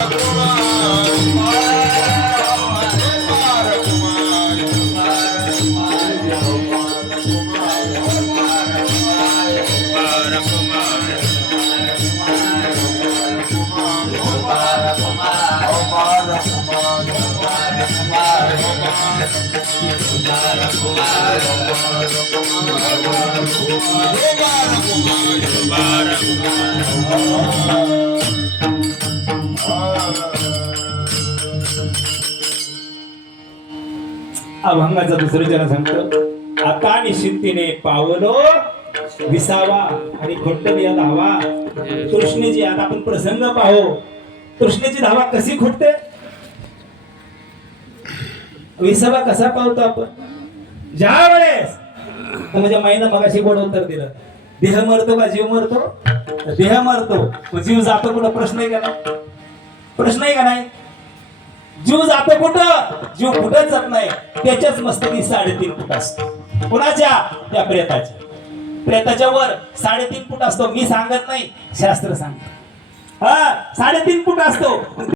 Kumara Kumara Kumara Kumara अभंगाचा दुसरं जरा सांगतो आता निश्चितीने पावलो विसावा आणि खोटली या धावा. तृष्णेची आता आपण प्रसंग पाहो. कृष्णेची धावा कशी खुटते? विसावा कसा पावतो आपण? ज्या वेळेस म्हणजे माईनं मगाशी गोड उत्तर दिलं. देह मरतो का जीव मरतो? देह मरतो. जीव जातो कुठं? प्रश्न आहे का प्रश्न आहे का नाही? जीव जातो कुठं? जीव कुठं जात नाही. त्याच्याच मस्तकी साडेतीन फूट असतो. कुणाच्या? त्या प्रेताच्या. प्रेताच्या वर साडेतीन फूट असतो. मी सांगत नाही शास्त्र सांगत. हा साडेतीन फूट असतो.